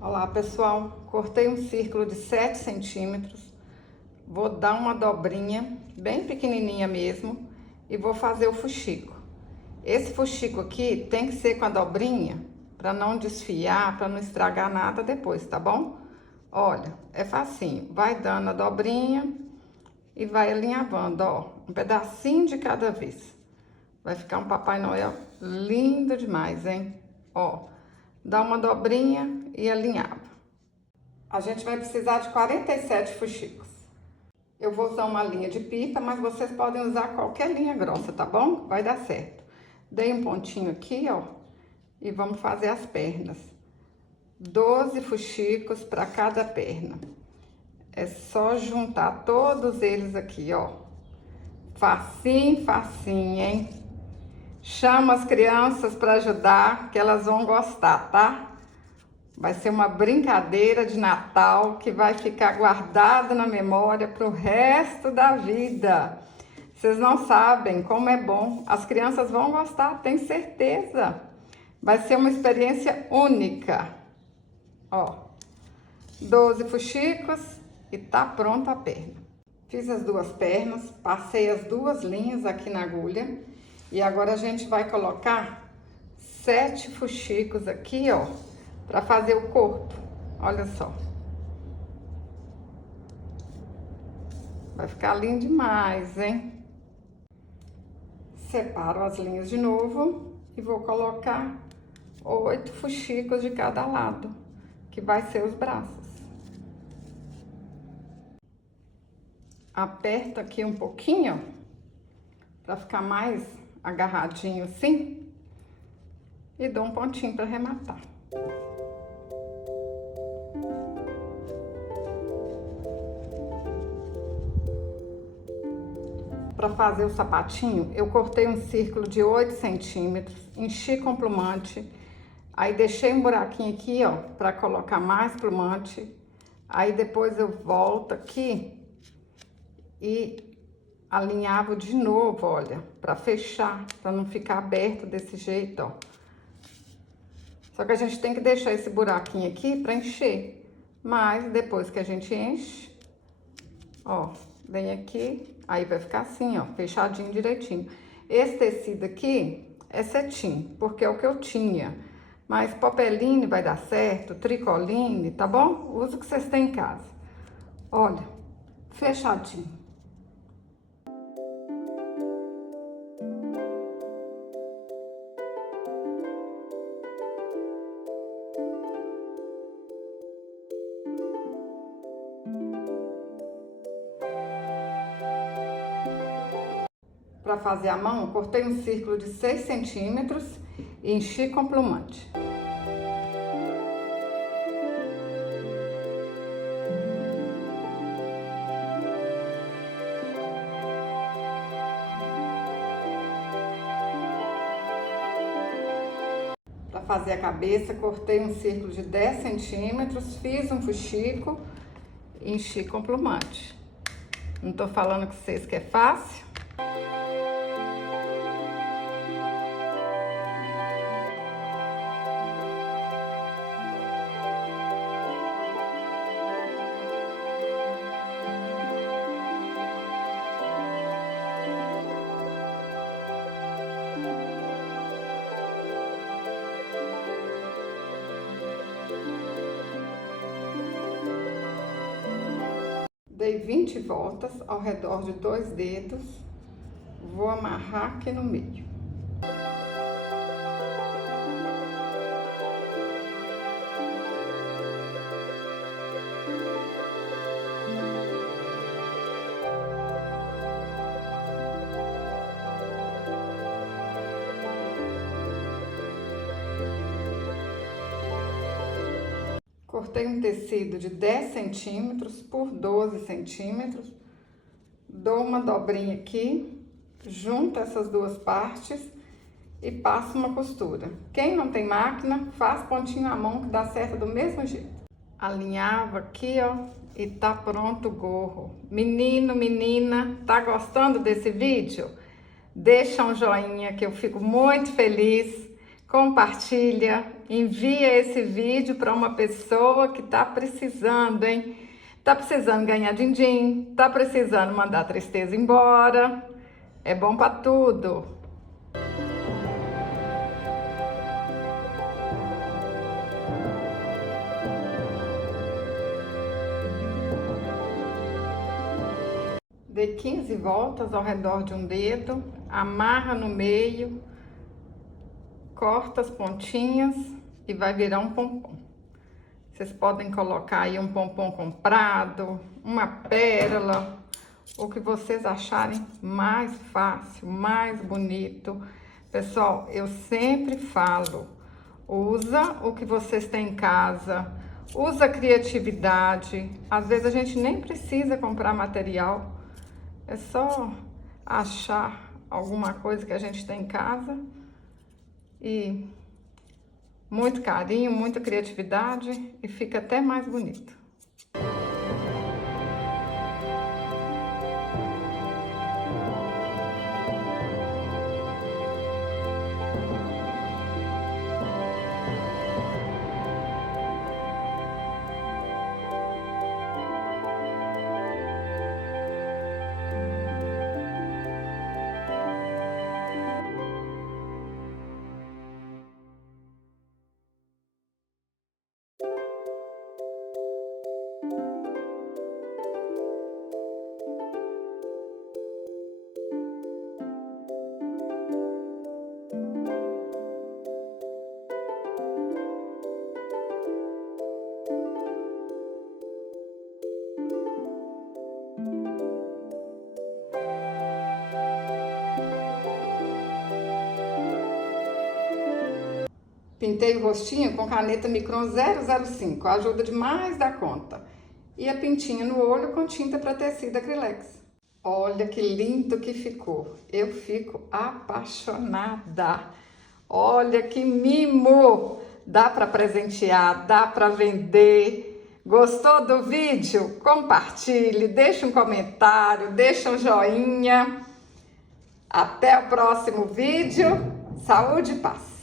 Olá pessoal, cortei um círculo de 7 centímetros, vou dar uma dobrinha bem pequenininha mesmo e vou fazer o fuxico. Esse fuxico aqui tem que ser com a dobrinha para não desfiar, para não estragar nada depois, tá bom? Olha, é facinho, vai dando a dobrinha e vai alinhavando, ó, um pedacinho de cada vez. Vai ficar um Papai Noel lindo demais, hein? Ó, dá uma dobrinha e alinhava. A gente vai precisar de 47 fuxicos. Eu vou usar uma linha de pipa, mas vocês podem usar qualquer linha grossa, tá bom? Vai dar certo. Dei um pontinho aqui, ó, e vamos fazer as pernas. 12 fuxicos para cada perna. É só juntar todos eles aqui, ó. Facinho, facinho, hein? Chama as crianças para ajudar, que elas vão gostar, tá? Vai ser uma brincadeira de Natal que vai ficar guardada na memória para o resto da vida. Vocês não sabem como é bom. As crianças vão gostar, tenho certeza. Vai ser uma experiência única. Ó, 12 fuxicos e tá pronta a perna. Fiz as duas pernas, passei as duas linhas aqui na agulha. E agora a gente vai colocar 7 fuxicos aqui, ó, para fazer o corpo. Olha só. Vai ficar lindo demais, hein? Separo as linhas de novo e vou colocar 8 fuxicos de cada lado, que vai ser os braços. Aperto aqui um pouquinho, para ficar mais agarradinho assim, e dou um pontinho para arrematar. Para fazer o sapatinho, eu cortei um círculo de 8 centímetros, enchi com plumante, aí deixei um buraquinho aqui, ó, para colocar mais plumante, aí depois eu volto aqui e alinhavo de novo, olha, para fechar, para não ficar aberto desse jeito, ó. Só que a gente tem que deixar esse buraquinho aqui para encher, mas depois que a gente enche, ó, vem aqui, aí vai ficar assim, ó, fechadinho direitinho. Esse tecido aqui é cetim, porque é o que eu tinha. Mas popeline vai dar certo, tricoline, tá bom? Usa o que vocês têm em casa. Olha, fechadinho. Para fazer a mão, cortei um círculo de 6 centímetros e enchi com plumante. Para fazer a cabeça, cortei um círculo de 10 centímetros, fiz um fuxico e enchi com plumante. Não tô falando com vocês que é fácil? Dei 20 voltas ao redor de 2 dedos, vou amarrar aqui no meio. Cortei um tecido de 10 centímetros por 12 centímetros, dou uma dobrinha aqui, junto essas duas partes e passo uma costura. Quem não tem máquina, faz pontinho à mão que dá certo do mesmo jeito. Alinhava aqui, ó, e tá pronto o gorro. Menino, menina, tá gostando desse vídeo? Deixa um joinha que eu fico muito feliz, compartilha envia esse vídeo para uma pessoa que tá precisando, hein? Tá precisando ganhar din-din, tá precisando mandar a tristeza embora. É bom para tudo. Dê 15 voltas ao redor de um dedo, amarra no meio, corta as pontinhas e vai virar um pompom. Vocês podem colocar aí um pompom comprado, uma pérola, o que vocês acharem mais fácil, mais bonito. Pessoal, eu sempre falo, usa o que vocês têm em casa, usa a criatividade. Às vezes a gente nem precisa comprar material. É só achar alguma coisa que a gente tem em casa e muito carinho, muita criatividade e fica até mais bonito. Pintei o rostinho com caneta Micron 005, ajuda demais da conta. E a pintinha no olho com tinta para tecido acrylex. Olha que lindo que ficou. Eu fico apaixonada. Olha que mimo! Dá para presentear, dá para vender. Gostou do vídeo? Compartilhe, deixa um comentário, deixa um joinha. Até o próximo vídeo. Saúde e paz!